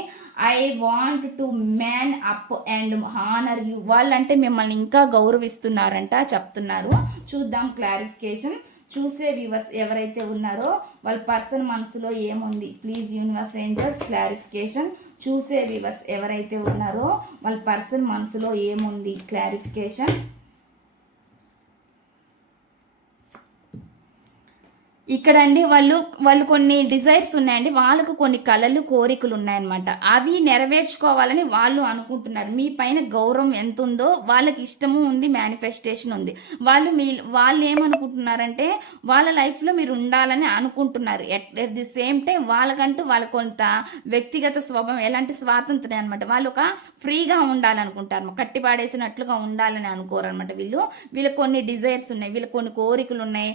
I want to man up and honour you. వాళ్ళంటే మిమ్మల్ని ఇంకా గౌరవిస్తున్నారంట చెప్తున్నారు. చూద్దాం క్లారిఫికేషన్. చూసే వ్యూవర్స్ ఎవరైతే ఉన్నారో వాళ్ళ పర్సన్ మనసులో ఏముంది, ప్లీజ్ యూనివర్స్ ఏంజల్స్ క్లారిఫికేషన్. చూసే వ్యూవర్స్ ఎవరైతే ఉన్నారో వాళ్ళ పర్సన్ మనసులో ఏముంది, క్లారిఫికేషన్. ఇక్కడ అండి వాళ్ళు కొన్ని డిజైర్స్ ఉన్నాయండి, వాళ్ళకు కొన్ని కళలు కోరికలు ఉన్నాయన్నమాట. అవి నెరవేర్చుకోవాలని వాళ్ళు అనుకుంటున్నారు. మీ పైన గౌరవం ఎంత ఉందో వాళ్ళకి ఇష్టము ఉంది, మేనిఫెస్టేషన్ ఉంది. వాళ్ళు ఏమనుకుంటున్నారంటే వాళ్ళ లైఫ్లో మీరు ఉండాలని అనుకుంటున్నారు. ఎట్ ది సేమ్ టైం వాళ్ళకంటూ వాళ్ళ కొంత వ్యక్తిగత స్వభావం, ఎలాంటి స్వాతంత్రం అనమాట. వాళ్ళు ఒక ఫ్రీగా ఉండాలనుకుంటారు, కట్టిపాడేసినట్లుగా ఉండాలని అనుకోరు అనమాట. వీళ్ళకి కొన్ని డిజైర్స్ ఉన్నాయి, వీళ్ళకి కొన్ని కోరికలు ఉన్నాయి,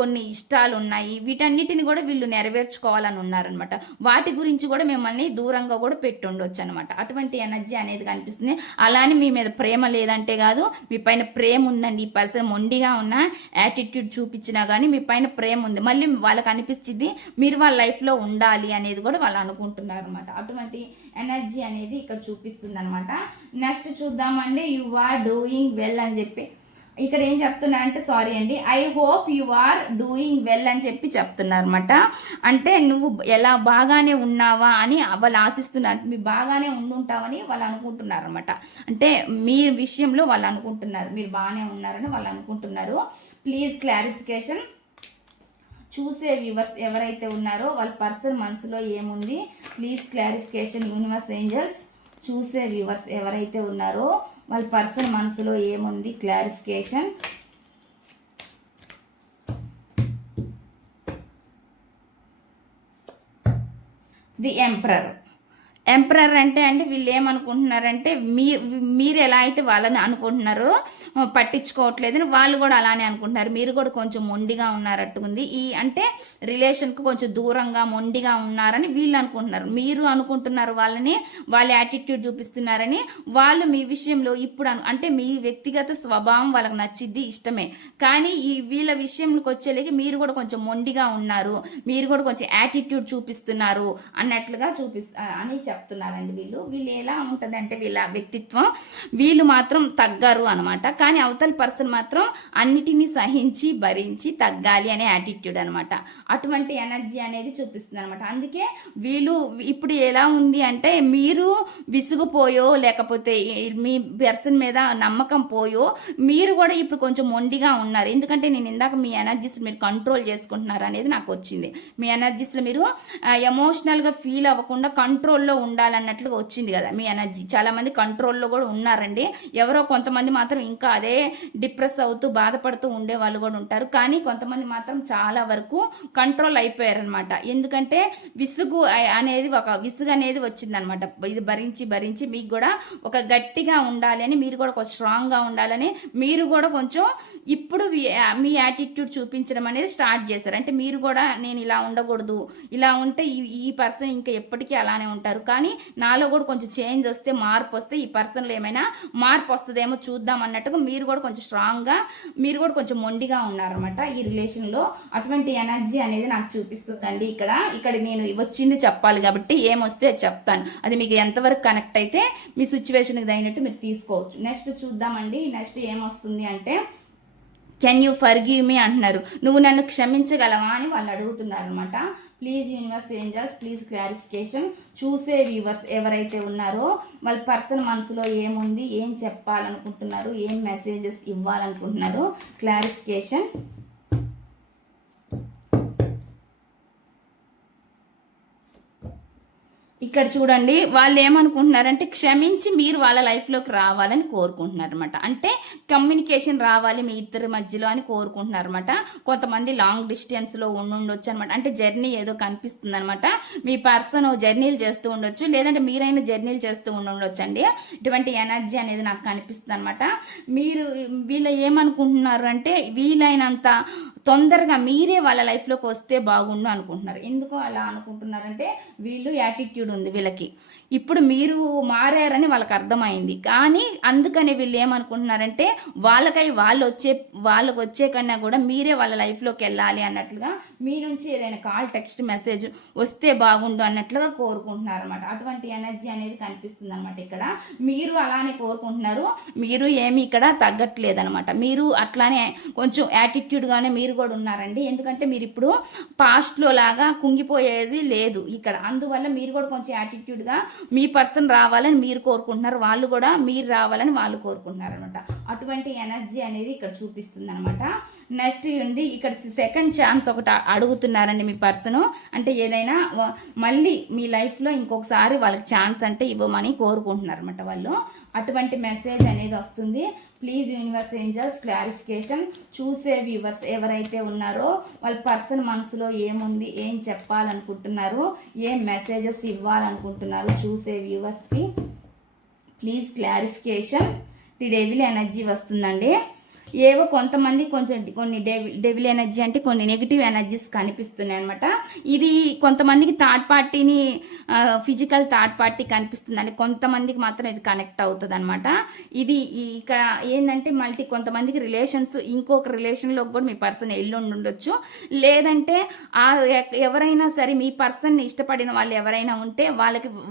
కొన్ని ఇష్టాలు ఉన్నాయి. వీటన్నిటిని కూడా వీళ్ళు నెరవేర్చుకోవాలని ఉన్నారనమాట. వాటి గురించి కూడా మిమ్మల్ని దూరంగా కూడా పెట్టి ఉండొచ్చు అనమాట. అటువంటి ఎనర్జీ అనేది కనిపిస్తుంది. అలానే మీ మీద ప్రేమ లేదంటే కాదు, మీ పైన ప్రేమ ఉందండి. ఈ పర్సన్ మొండిగా ఉన్న యాటిట్యూడ్ చూపించినా కానీ మీ పైన ప్రేమ ఉంది. మళ్ళీ వాళ్ళకి అనిపించింది మీరు వాళ్ళ లైఫ్లో ఉండాలి అనేది కూడా వాళ్ళు అనుకుంటున్నారు అనమాట. అటువంటి ఎనర్జీ అనేది ఇక్కడ చూపిస్తుంది అనమాట. నెక్స్ట్ చూద్దామండి. యు ఆర్ డూయింగ్ వెల్ అని చెప్పి ఇక్కడ ఏం చెప్తున్నా అంటే, సారీ అండి, I hope you are doing well అని చెప్పి చెప్తున్నారు అనమాట. అంటే నువ్వు ఎలా బాగానే ఉన్నావా అని వాళ్ళు ఆశిస్తున్నారు, మీరు బాగానే ఉండుంటావని వాళ్ళు అనుకుంటున్నారు అనమాట. అంటే మీ విషయంలో వాళ్ళు అనుకుంటున్నారు మీరు బాగానే ఉన్నారని వాళ్ళు అనుకుంటున్నారు. Please clarification. చూసే వ్యూవర్స్ ఎవరైతే ఉన్నారో వాళ్ళ పర్సన్ మనసులో ఏముంది, ప్లీజ్ క్లారిఫికేషన్ యూనివర్స్ ఏంజల్స్. చూసే వ్యూవర్స్ ఎవరైతే ఉన్నారో వాళ్ళ పర్సన్ మనసులో ఏముంది, క్లారిఫికేషన్. ది ఎంపరర్ అంటే వీళ్ళు ఏమనుకుంటున్నారంటే మీరు ఎలా అయితే వాళ్ళని అనుకుంటున్నారో పట్టించుకోవట్లేదని వాళ్ళు కూడా అలానే అనుకుంటున్నారు. మీరు కూడా కొంచెం మొండిగా ఉన్నారట్టుకుంది. అంటే రిలేషన్కు కొంచెం దూరంగా మొండిగా ఉన్నారని వీళ్ళు అనుకుంటున్నారు. మీరు అనుకుంటున్నారు వాళ్ళ యాటిట్యూడ్ చూపిస్తున్నారని. వాళ్ళు మీ విషయంలో ఇప్పుడు అంటే మీ వ్యక్తిగత స్వభావం వాళ్ళకి నచ్చిద్ది, ఇష్టమే. కానీ వీళ్ళ విషయంలోకి వచ్చేలేకి మీరు కూడా కొంచెం మొండిగా ఉన్నారు, మీరు కూడా కొంచెం యాటిట్యూడ్ చూపిస్తున్నారు అన్నట్లుగా అని చెప్తున్నారండి. వీళ్ళు ఎలా ఉంటుందంటే వీళ్ళ వ్యక్తిత్వం, వీళ్ళు మాత్రం తగ్గరు అనమాట. కానీ అవతల పర్సన్ మాత్రం అన్నిటినీ సహించి భరించి తగ్గాలి అనే యాటిట్యూడ్ అనమాట. అటువంటి ఎనర్జీ అనేది చూపిస్తుంది అనమాట. అందుకే వీళ్ళు ఇప్పుడు ఎలా ఉంది అంటే మీరు విసుగుపోయో లేకపోతే మీ పర్సన్ మీద నమ్మకం పోయో మీరు కూడా ఇప్పుడు కొంచెం మొండిగా ఉన్నారు. ఎందుకంటే నేను ఇందాక మీ ఎనర్జీస్ మీరు కంట్రోల్ చేసుకుంటున్నారు అనేది నాకు వచ్చింది. మీ ఎనర్జీస్లో మీరు ఎమోషనల్గా ఫీల్ అవ్వకుండా కంట్రోల్లో ఉండాలన్నట్లుగా వచ్చింది కదా మీ ఎనర్జీ. చాలామంది కంట్రోల్లో కూడా ఉన్నారండి. ఎవరో కొంతమంది మాత్రం ఇంకా అదే డిప్రెస్ అవుతూ బాధపడుతూ ఉండే వాళ్ళు కూడా ఉంటారు. కానీ కొంతమంది మాత్రం చాలా వరకు కంట్రోల్ అయిపోయారనమాట. ఎందుకంటే విసుగు అనేది వచ్చిందనమాట. ఇది భరించి మీకు కూడా ఒక గట్టిగా ఉండాలి అని, మీరు కూడా కొంచెం స్ట్రాంగ్గా ఉండాలని మీరు కూడా కొంచెం ఇప్పుడు మీ యాటిట్యూడ్ చూపించడం అనేది స్టార్ట్ చేశారు. అంటే మీరు కూడా నేను ఇలా ఉండకూడదు, ఇలా ఉంటే ఈ పర్సన్ ఇంకా ఎప్పటికీ అలానే ఉంటారు, కానీ నాలో కూడా కొంచెం చేంజ్ వస్తే, మార్పు వస్తే ఈ పర్సన్లో ఏమైనా మార్పు వస్తుందేమో చూద్దాం అన్నట్టుగా మీరు కూడా కొంచెం స్ట్రాంగ్గా, మీరు కూడా కొంచెం మొండిగా ఉన్నారనమాట ఈ రిలేషన్లో. అటువంటి ఎనర్జీ అనేది నాకు చూపిస్తుందండి. ఇక్కడ నేను వచ్చింది చెప్పాలి కాబట్టి ఏమొస్తే చెప్తాను. అది మీకు ఎంతవరకు కనెక్ట్ అయితే మీ సిచ్యువేషన్కి తగినట్టు మీరు తీసుకోవచ్చు. నెక్స్ట్ చూద్దామండి. నెక్స్ట్ ఏమొస్తుంది అంటే, కెన్ యూ ఫర్గివ్ మీ అంటున్నారు. నువ్వు నన్ను క్షమించగలవా అని వాళ్ళు అడుగుతున్నారు అనమాట. Please universe angels, please clarification. చూసే వ్యూవర్స్ ఎవరైతే ఉన్నారో వాళ్ళ పర్సన్ మనసులో ఏముంది, ఏం చెప్పాలనుకుంటున్నారు, ఏం మెసేజెస్ ఇవ్వాలనుకుంటున్నారు, క్లారిఫికేషన్. ఇక్కడ చూడండి, వాళ్ళు ఏమనుకుంటున్నారంటే క్షమించి మీరు వాళ్ళ లైఫ్లోకి రావాలని కోరుకుంటున్నారు అనమాట. అంటే కమ్యూనికేషన్ రావాలి మీ ఇద్దరి మధ్యలో అని కోరుకుంటున్నారు అనమాట. కొంతమంది లాంగ్ డిస్టెన్స్లో ఉండొచ్చు అనమాట. అంటే జర్నీ ఏదో కనిపిస్తుంది అనమాట. మీ పర్సన్ జర్నీలు చేస్తూ ఉండొచ్చు, లేదంటే మీరైనా జర్నీలు చేస్తూ ఉండొచ్చు అండి. ఇటువంటి ఎనర్జీ అనేది నాకు కనిపిస్తుంది అనమాట. వీళ్ళు ఏమనుకుంటున్నారు అంటే వీలైనంత తొందరగా మీరే వాళ్ళ లైఫ్లోకి వస్తే బాగుండు అనుకుంటున్నారు. ఎందుకు అలా అనుకుంటున్నారంటే వీళ్ళు యాటిట్యూడ్ ఉంది వీళ్ళకి. ఇప్పుడు మీరు మారారని వాళ్ళకి అర్థమైంది. కానీ అందుకని వీళ్ళు ఏమనుకుంటున్నారంటే వాళ్ళకు వచ్చే కన్నా కూడా మీరే వాళ్ళ లైఫ్లోకి వెళ్ళాలి అన్నట్లుగా మీ నుంచి ఏదైనా కాల్, టెక్స్ట్, మెసేజ్ వస్తే బాగుండు అన్నట్లుగా కోరుకుంటున్నారు అనమాట. అటువంటి ఎనర్జీ అనేది కనిపిస్తుంది అనమాట ఇక్కడ. మీరు అలానే కోరుకుంటున్నారు. మీరు ఏమి ఇక్కడ తగ్గట్లేదు అనమాట. మీరు అట్లానే కొంచెం యాటిట్యూడ్గానే మీరు కూడా ఉన్నారండి. ఎందుకంటే మీరు ఇప్పుడు పాస్ట్లో లాగా కుంగిపోయేది లేదు ఇక్కడ. అందువల్ల మీరు కూడా కొంచెం యాటిట్యూడ్గా మీ పర్సన్ రావాలని మీరు కోరుకుంటున్నారు. వాళ్ళు కూడా మీరు రావాలని వాళ్ళు కోరుకుంటున్నారు అనమాట. అటువంటి ఎనర్జీ అనేది ఇక్కడ చూపిస్తుంది అనమాట. నెక్స్ట్ ఉంది ఇక్కడ సెకండ్ ఛాన్స్ ఒకటి అడుగుతున్నారండి మీ పర్సన్. అంటే ఏదైనా మళ్ళీ మీ లైఫ్లో ఇంకొకసారి వాళ్ళకి ఛాన్స్ అంటే ఇవ్వమని కోరుకుంటున్నారు అనమాట వాళ్ళు. అటువంటి మెసేజ్ అనేది వస్తుంది. Please universe angels clarification. చూసే వ్యూవర్స్ ఎవరైతే ఉన్నారో వాళ్ళ పర్సన్ మనసులో ఏముంది, ఏం చెప్పాలనుకుంటున్నారు, ఏం మెసేజెస్ ఇవ్వాలనుకుంటున్నారు చూసే వ్యూవర్స్కి please clarification. The devil energy వస్తుందండి. ఏవో కొంతమంది కొన్ని డెవిల్ ఎనర్జీ అంటే కొన్ని నెగిటివ్ ఎనర్జీస్ కనిపిస్తున్నాయి అనమాట. ఇది కొంతమందికి థర్డ్ పార్టీని ఫిజికల్ థర్డ్ పార్టీ కనిపిస్తుందండి. కొంతమందికి మాత్రం ఇది కనెక్ట్ అవుతుంది అనమాట. ఇది ఇక్కడ ఏంటంటే కొంతమందికి రిలేషన్స్ ఇంకొక రిలేషన్లోకి కూడా మీ పర్సన్ ఉండొచ్చు. లేదంటే ఎవరైనా సరే మీ పర్సన్ని ఇష్టపడిన వాళ్ళు ఎవరైనా ఉంటే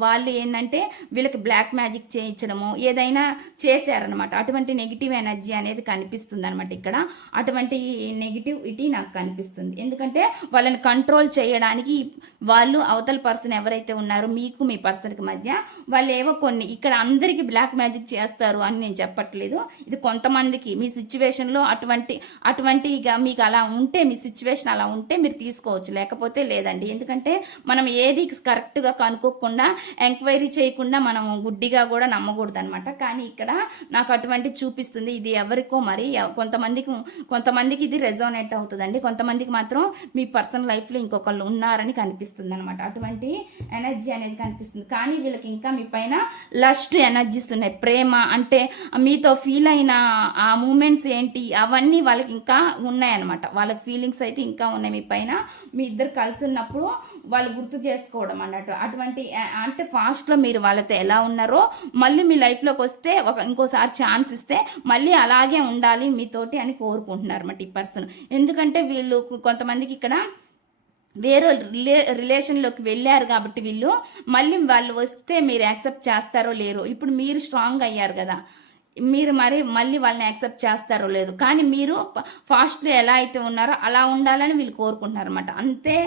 వాళ్ళు ఏంటంటే వీళ్ళకి బ్లాక్ మ్యాజిక్ చేయించడము ఏదైనా చేశారనమాట. అటువంటి నెగిటివ్ ఎనర్జీ అనేది కనిపిస్తుంది అనమాట ఇక్కడ. అటువంటి నెగిటివిటీ నాకు కనిపిస్తుంది. ఎందుకంటే వాళ్ళని కంట్రోల్ చేయడానికి వాళ్ళు అవతల పర్సన్ ఎవరైతే ఉన్నారో మీకు మీ పర్సన్కి మధ్య వాళ్ళు ఏవో కొన్ని ఇక్కడ అందరికీ బ్లాక్ మ్యాజిక్ చేస్తారు అని నేను చెప్పట్లేదు. ఇది కొంతమందికి మీ సిచ్యువేషన్లో అటువంటిగా మీకు అలా ఉంటే, మీ సిచ్యువేషన్ అలా ఉంటే మీరు తీసుకోవచ్చు, లేకపోతే లేదండి. ఎందుకంటే మనం ఏది కరెక్ట్గా కనుక్కోకుండా ఎంక్వైరీ చేయకుండా మనం గుడ్డిగా కూడా నమ్మకూడదు అనమాట. కానీ ఇక్కడ నాకు అటువంటి చూపిస్తుంది. ఇది ఎవరికో మరి కొంతమందికి ఇది రెజోనేట్ అవుతుందండి. కొంతమందికి మాత్రం మీ పర్సనల్ లైఫ్లో ఇంకొకళ్ళు ఉన్నారని కనిపిస్తుంది అనమాట. అటువంటి ఎనర్జీ అనేది కనిపిస్తుంది. కానీ వీళ్ళకి ఇంకా మీ పైన లస్ట్ ఎనర్జీస్ ఉన్నాయి. ప్రేమ అంటే మీతో ఫీల్ అయిన ఆ మూమెంట్స్ ఏంటి అవన్నీ వాళ్ళకి ఇంకా ఉన్నాయన్నమాట. వాళ్ళకి ఫీలింగ్స్ అయితే ఇంకా ఉన్నాయి మీ పైన. మీ ఇద్దరు కలిసి ఉన్నప్పుడు వాళ్ళు గుర్తు చేసుకోవడం అన్నట్టు. అటువంటి అంటే ఫాస్ట్లో మీరు వాళ్ళతో ఎలా ఉన్నారో మళ్ళీ మీ లైఫ్లోకి వస్తే ఇంకోసారి ఛాన్స్ ఇస్తే మళ్ళీ అలాగే ఉండాలి మీతోటి అని కోరుకుంటున్నారు అన్నమాట ఈ పర్సన్. ఎందుకంటే వీళ్ళు కొంతమందికి ఇక్కడ వేరే రిలేషన్లోకి వెళ్ళారు కాబట్టి మళ్ళీ వాళ్ళు వస్తే మీరు యాక్సెప్ట్ చేస్తారో లేరో. ఇప్పుడు మీరు స్ట్రాంగ్ అయ్యారు కదా, మీరు మళ్ళీ వాళ్ళని యాక్సెప్ట్ చేస్తారో లేదు. కానీ మీరు ఫాస్ట్లో ఎలా అయితే ఉన్నారో అలా ఉండాలని వీళ్ళు కోరుకుంటున్నారు అనమాట. అంతే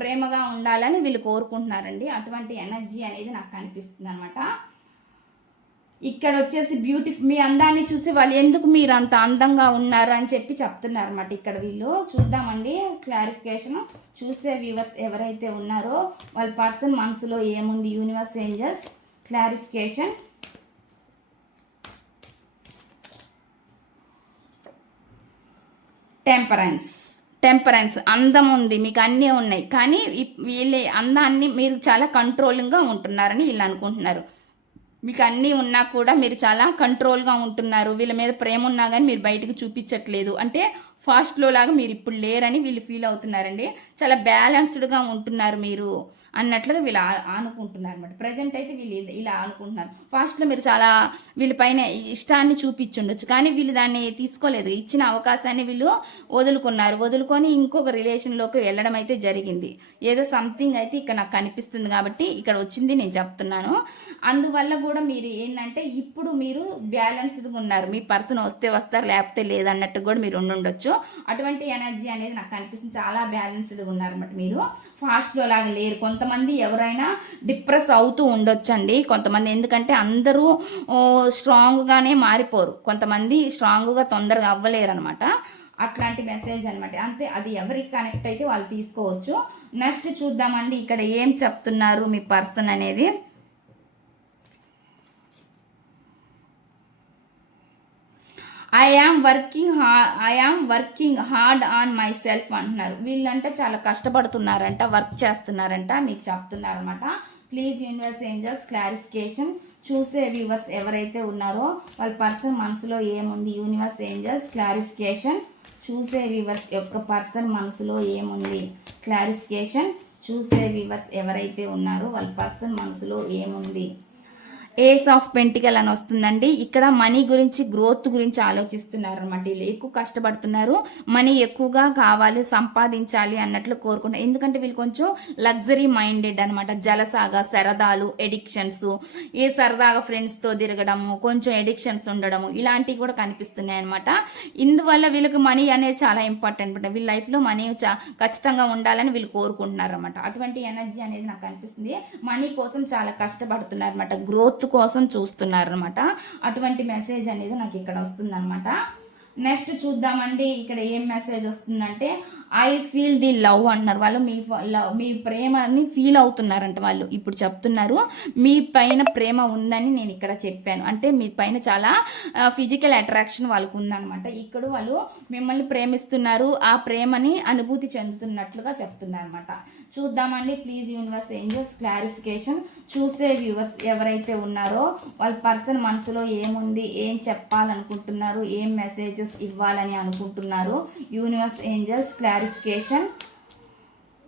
ప్రేమగా ఉండాలని వీళ్ళు కోరుకుంటున్నారండి. అటువంటి ఎనర్జీ అనేది నాకు కనిపిస్తుంది అనమాట. ఇక్కడ వచ్చేసి మీ అందాన్ని చూసి వాళ్ళు ఎందుకు మీరు అంత అందంగా ఉన్నారు అని చెప్పి చెప్తున్నారు అనమాట. ఇక్కడ వీళ్ళు చూద్దామండి క్లారిఫికేషన్. చూసే వ్యూవర్స్ ఎవరైతే ఉన్నారో వాళ్ళ పర్సన్ మనసులో ఏముంది యూనివర్స్ ఏంజల్స్ క్లారిఫికేషన్. టెంపరెన్స్ అందం ఉంది, మీకు అన్నీ ఉన్నాయి. కానీ వీళ్ళ అందాన్ని మీరు చాలా కంట్రోలింగ్గా ఉంటున్నారని వీళ్ళు అనుకుంటున్నారు. మీకు అన్నీ ఉన్నా కూడా మీరు చాలా కంట్రోల్గా ఉంటున్నారు. వీళ్ళ మీద ప్రేమ ఉన్నా కానీ మీరు బయటకు చూపించట్లేదు. అంటే ఫాస్ట్లో లాగా మీరు ఇప్పుడు లేరని వీళ్ళు ఫీల్ అవుతున్నారండి. చాలా బ్యాలెన్స్డ్గా ఉంటున్నారు మీరు అన్నట్లుగా వీళ్ళు అనుకుంటున్నారు అనమాట. ప్రజెంట్ అయితే వీళ్ళు ఇలా అనుకుంటున్నారు. ఫాస్ట్లో మీరు చాలా వీళ్ళపైన ఇష్టాన్ని చూపించుండొచ్చు, కానీ వీళ్ళు దాన్ని తీసుకోలేదు. ఇచ్చిన అవకాశాన్ని వీళ్ళు వదులుకొని ఇంకొక రిలేషన్లోకి వెళ్ళడం అయితే జరిగింది. ఏదో సంథింగ్ అయితే ఇక్కడ నాకు కనిపిస్తుంది కాబట్టి ఇక్కడ వచ్చింది నేను చెప్తున్నాను. అందువల్ల కూడా మీరు ఏంటంటే ఇప్పుడు మీరు బ్యాలెన్స్డ్గా ఉన్నారు. మీ పర్సన్ వస్తే వస్తారు, లేకపోతే లేదన్నట్టు కూడా మీరు ఉండొచ్చు. అటువంటి ఎనర్జీ అనేది నాకు కనిపిస్తుంది. చాలా బ్యాలెన్స్డ్గా ఉన్నారన్నమాట. మీరు ఫాస్ట్లో లాగా లేరు. కొంతమంది ఎవరైనా డిప్రెస్ అవుతూ ఉండొచ్చండి కొంతమంది. ఎందుకంటే అందరూ స్ట్రాంగ్గానే మారిపోరు, కొంతమంది స్ట్రాంగ్గా తొందరగా అవ్వలేరు అనమాట. అట్లాంటి మెసేజ్ అనమాట. అంతే, అది ఎవరికి కనెక్ట్ అయితే వాళ్ళు తీసుకోవచ్చు. నెక్స్ట్ చూద్దామండి ఇక్కడ ఏం చెప్తున్నారు మీ పర్సన్ అనేది. I am working hard on my self అంటున్నారు. వీళ్ళంటే చాలా కష్టపడుతున్నారంట, వర్క్ చేస్తున్నారంట, మీకు చెప్తున్నారనమాట. Please universe angels clarification. చూసే వ్యూవర్స్ ఎవరైతే ఉన్నారో వాళ్ళ పర్సన్ మనసులో ఏముంది యూనివర్స్ ఏంజల్స్ క్లారిఫికేషన్. చూసే వ్యూవర్స్ యొక్క పర్సన్ మనసులో ఏముంది, క్లారిఫికేషన్. చూసే వ్యూవర్స్ ఎవరైతే ఉన్నారో వాళ్ళ పర్సన్ మనసులో ఏముంది. ఏస్ ఆఫ్ పెంటికల్ అని వస్తుందండి. ఇక్కడ మనీ గురించి, గ్రోత్ గురించి ఆలోచిస్తున్నారు అనమాట. వీళ్ళు ఎక్కువ కష్టపడుతున్నారు, మనీ ఎక్కువగా కావాలి, సంపాదించాలి అన్నట్లు కోరుకుంటారు. ఎందుకంటే వీళ్ళు కొంచెం లగ్జరీ మైండెడ్ అనమాట. జలసాగా, సరదాలు, ఎడిక్షన్స్, ఏ సరదాగా ఫ్రెండ్స్తో తిరగడము, కొంచెం ఎడిక్షన్స్ ఉండడము, ఇలాంటివి కూడా కనిపిస్తున్నాయి అనమాట. ఇందువల్ల వీళ్ళకి మనీ అనేది చాలా ఇంపార్టెంట్ అనమాట. వీళ్ళ లైఫ్లో మనీ ఖచ్చితంగా ఉండాలని వీళ్ళు కోరుకుంటున్నారు అనమాట. అటువంటి ఎనర్జీ అనేది నాకు అనిపిస్తుంది. మనీ కోసం చాలా కష్టపడుతున్నారు అనమాట, గ్రోత్ కోసం చూస్తున్నారు అనమాట. అటువంటి మెసేజ్ అనేది నాకు ఇక్కడ వస్తుంది అనమాట. నెక్స్ట్ చూద్దామండి, ఇక్కడ ఏం మెసేజ్ వస్తుందంటే ఐ ఫీల్ ది లవ్ అంటున్నారు. వాళ్ళు మీ ప్రేమని ఫీల్ అవుతున్నారంట. వాళ్ళు ఇప్పుడు చెప్తున్నారు మీ పైన ప్రేమ ఉందని నేను ఇక్కడ చెప్పాను. అంటే మీ పైన చాలా ఫిజికల్ అట్రాక్షన్ వాళ్ళకు ఉందన్నమాట. ఇక్కడ వాళ్ళు మిమ్మల్ని ప్రేమిస్తున్నారు, ఆ ప్రేమని అనుభూతి చెందుతున్నట్లుగా చెప్తున్నారు అనమాట. చూద్దామండి, ప్లీజ్ యూనివర్స్ ఏంజల్స్ క్లారిఫికేషన్. చూసే వ్యూవర్స్ ఎవరైతే ఉన్నారో వాళ్ళ పర్సన్ మనసులో ఏముంది, ఏం చెప్పాలనుకుంటున్నారు, ఏం మెసేజెస్ ఇవ్వాలని అనుకుంటున్నారు. Universe angels clarification.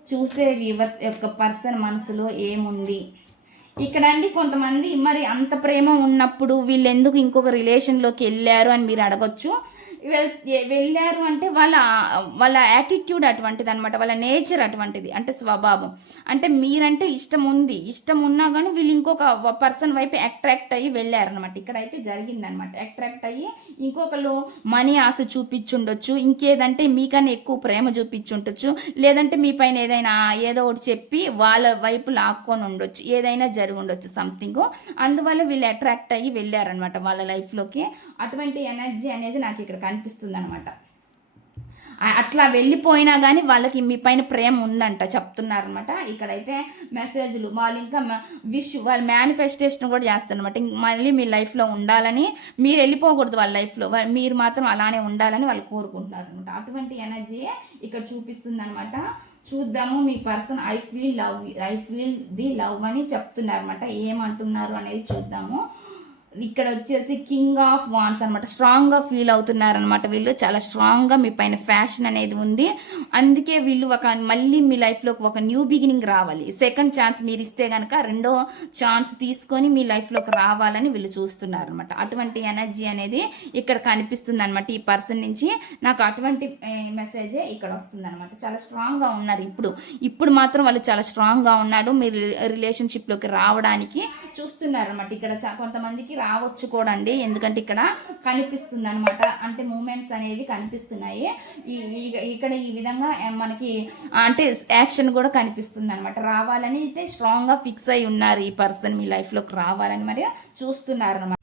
చూసే వ్యూవర్స్ యొక్క పర్సన్ మనసులో ఏముంది. ఇక్కడ అండి కొంతమంది మరి అంత ప్రేమ ఉన్నప్పుడు వీళ్ళు ఎందుకు ఇంకొక రిలేషన్లోకి వెళ్ళారు అని మీరు అడగొచ్చు. వెళ్ళారు అంటే వాళ్ళ యాటిట్యూడ్ అటువంటిది అనమాట, వాళ్ళ నేచర్ అటువంటిది, అంటే స్వభావం. అంటే మీరంటే ఇష్టం ఉంది, ఇష్టం ఉన్నా కానీ వీళ్ళు ఇంకొక పర్సన్ వైపు అట్రాక్ట్ అయ్యి వెళ్ళారనమాట. ఇక్కడైతే జరిగిందనమాట. అట్రాక్ట్ అయ్యి ఇంకొకరు మనీ ఆశ చూపించుండొచ్చు, ఇంకేదంటే మీకన్నా ఎక్కువ ప్రేమ చూపించుండొచ్చు, లేదంటే మీ పైన ఏదో ఒకటి చెప్పి వాళ్ళ వైపు లాక్కొని ఉండొచ్చు, ఏదైనా జరిగి ఉండొచ్చు సంథింగ్. అందువల్ల వీళ్ళు అట్రాక్ట్ అయ్యి వెళ్ళారనమాట వాళ్ళ లైఫ్లోకి. అటువంటి ఎనర్జీ అనేది నాకు ఇక్కడ కనిపిస్తుంది అనమాట. అట్లా వెళ్ళిపోయినా కానీ వాళ్ళకి మీ పైన ప్రేమ ఉందంట చెప్తున్నారనమాట. ఇక్కడైతే మెసేజ్లు వాళ్ళు ఇంకా వాళ్ళ మేనిఫెస్టేషన్ కూడా చేస్తారనమాట. మళ్ళీ మీ లైఫ్లో ఉండాలని, మీరు వెళ్ళిపోకూడదు వాళ్ళ లైఫ్లో, మీరు మాత్రం అలానే ఉండాలని వాళ్ళు కోరుకుంటున్నారు అనమాట. అటువంటి ఎనర్జీ ఇక్కడ చూపిస్తుంది అనమాట. చూద్దాము మీ person I feel the love అని చెప్తున్నారనమాట. ఏమంటున్నారు అనేది చూద్దాము. ఇక్కడ వచ్చేసి కింగ్ ఆఫ్ వాన్స్ అనమాట. స్ట్రాంగ్గా ఫీల్ అవుతున్నారనమాట. వీళ్ళు చాలా స్ట్రాంగ్గా మీ పైన ఫ్యాషన్ అనేది ఉంది. అందుకే వీళ్ళు మళ్ళీ మీ లైఫ్లోకి ఒక న్యూ బిగినింగ్ రావాలి. సెకండ్ ఛాన్స్ మీరు ఇస్తే కనుక రెండో ఛాన్స్ తీసుకొని మీ లైఫ్లోకి రావాలని వీళ్ళు చూస్తున్నారు అనమాట. అటువంటి ఎనర్జీ అనేది ఇక్కడ కనిపిస్తుంది అనమాట. ఈ పర్సన్ నుంచి నాకు అటువంటి మెసేజే ఇక్కడ వస్తుంది అనమాట. చాలా స్ట్రాంగ్గా ఉన్నారు ఇప్పుడు మాత్రం వాళ్ళు చాలా స్ట్రాంగ్గా ఉన్నారు. మీరు రిలేషన్షిప్లోకి రావడానికి చూస్తున్నారు అనమాట. ఇక్కడ కొంతమందికి రావచ్చు కూడా అండి, ఎందుకంటే ఇక్కడ కనిపిస్తుంది అనమాట. అంటే మూమెంట్స్ అనేవి కనిపిస్తున్నాయి ఇక్కడ. ఈ విధంగా మనకి అంటే యాక్షన్ కూడా కనిపిస్తుంది అనమాట. రావాలని అయితే స్ట్రాంగ్గా ఫిక్స్ అయి ఉన్నారు ఈ పర్సన్ మీ లైఫ్లోకి రావాలని మరి చూస్తున్నారు అనమాట.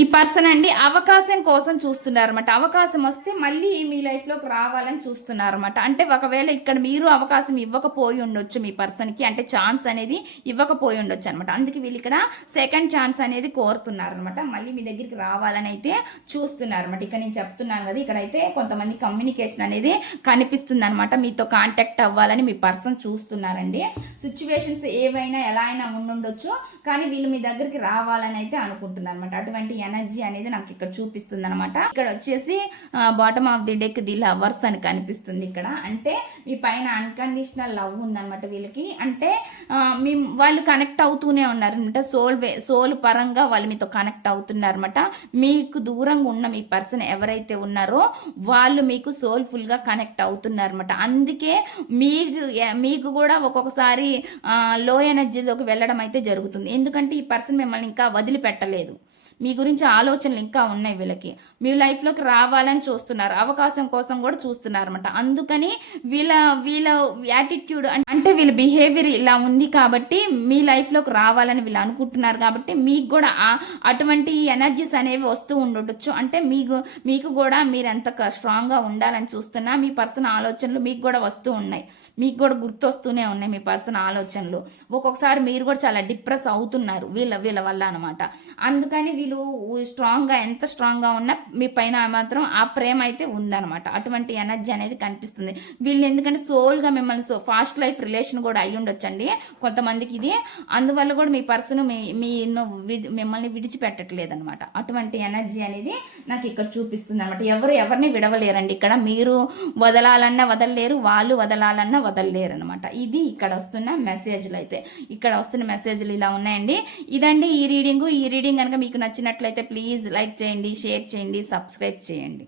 ఈ పర్సన్ అండి అవకాశం కోసం చూస్తున్నారు అనమాట. అవకాశం వస్తే మళ్ళీ మీ లైఫ్లోకి రావాలని చూస్తున్నారు అనమాట. అంటే ఒకవేళ ఇక్కడ మీరు అవకాశం ఇవ్వకపోయి ఉండొచ్చు మీ పర్సన్కి, అంటే ఛాన్స్ అనేది ఇవ్వకపోయి ఉండొచ్చు అనమాట. అందుకే వీళ్ళు ఇక్కడ సెకండ్ ఛాన్స్ అనేది కోరుతున్నారు అనమాట. మళ్ళీ మీ దగ్గరికి రావాలని అయితే చూస్తున్నారు అనమాట. ఇక్కడ నేను చెప్తున్నాను కదా, ఇక్కడైతే కొంతమంది కమ్యూనికేషన్ అనేది కనిపిస్తుంది అనమాట. మీతో కాంటాక్ట్ అవ్వాలని మీ పర్సన్ చూస్తున్నారండి. సిచ్యువేషన్స్ ఏవైనా ఎలా అయినా ఉండుండొచ్చు, కానీ వీళ్ళు మీ దగ్గరికి రావాలని అయితే అనుకుంటున్నారు అనమాట. అటువంటి ఎనర్జీ అనేది నాకు ఇక్కడ చూపిస్తుంది అనమాట. ఇక్కడ వచ్చేసి bottom of the deck the lovers అని కనిపిస్తుంది ఇక్కడ. అంటే మీ పైన అన్కండిషనల్ లవ్ ఉందన్నమాట వీళ్ళకి. అంటే వాళ్ళు కనెక్ట్ అవుతూనే ఉన్నారనమాట. సోల్ పరంగా వాళ్ళు మీతో కనెక్ట్ అవుతున్నారు అనమాట. మీకు దూరంగా ఉన్న మీ పర్సన్ ఎవరైతే ఉన్నారో వాళ్ళు మీకు సోల్ఫుల్గా కనెక్ట్ అవుతున్నారు అనమాట. అందుకే మీకు కూడా ఒక్కొక్కసారి లో ఎనర్జీలోకి వెళ్ళడం అయితే జరుగుతుంది. ఎందుకంటే ఈ పర్సన్ మిమ్మల్ని ఇంకా వదిలిపెట్టలేదు. మీ గురించి ఆలోచనలు ఇంకా ఉన్నాయి వీళ్ళకి. మీ లైఫ్లోకి రావాలని చూస్తున్నారు, అవకాశం కోసం కూడా చూస్తున్నారు అనమాట. అందుకని వీళ్ళ యాటిట్యూడ్ అంటే వీళ్ళ బిహేవియర్ ఇలా ఉంది కాబట్టి మీ లైఫ్లోకి రావాలని వీళ్ళు అనుకుంటున్నారు. కాబట్టి మీకు కూడా అటువంటి ఎనర్జీస్ అనేవి వస్తూ ఉండొచ్చు. అంటే మీకు కూడా మీరు ఎంత స్ట్రాంగ్గా ఉండాలని చూస్తున్నా మీ పర్సన్ ఆలోచనలు మీకు కూడా వస్తూ ఉన్నాయి, మీకు కూడా గుర్తొస్తూనే ఉన్నాయి మీ పర్సన్ ఆలోచనలు. ఒక్కొక్కసారి మీరు కూడా చాలా డిప్రెస్ అవుతున్నారు వీళ్ళ వల్ల అనమాట. అందుకని వీళ్ళు వీళ్ళు స్ట్రాంగ్గా ఎంత స్ట్రాంగ్గా ఉన్నా మీ పైన మాత్రం ఆ ప్రేమ అయితే ఉందన్నమాట. అటువంటి ఎనర్జీ అనేది కనిపిస్తుంది. వీళ్ళు ఎందుకంటే సోల్గా మిమ్మల్ని ఫాస్ట్ లైఫ్ రిలేషన్ కూడా అయ్యి ఉండొచ్చండి కొంతమందికి ఇది. అందువల్ల కూడా మీ పర్సన్ మిమ్మల్ని విడిచిపెట్టట్లేదు అనమాట. అటువంటి ఎనర్జీ అనేది నాకు ఇక్కడ చూపిస్తుంది అనమాట. ఎవరిని విడవలేరండి ఇక్కడ. మీరు వదలాలన్నా వదలలేరు, వాళ్ళు వదలాలన్నా వదలలేరు అనమాట. ఇది ఇక్కడ వస్తున్న మెసేజ్లు అయితే. ఇక్కడ వస్తున్న మెసేజ్లు ఇలా ఉన్నాయండి. ఇదండి ఈ రీడింగ్ కనుక మీకు నచ్చినట్లయితే ప్లీజ్ లైక్ చేయండి, షేర్ చేయండి, సబ్స్క్రైబ్ చేయండి.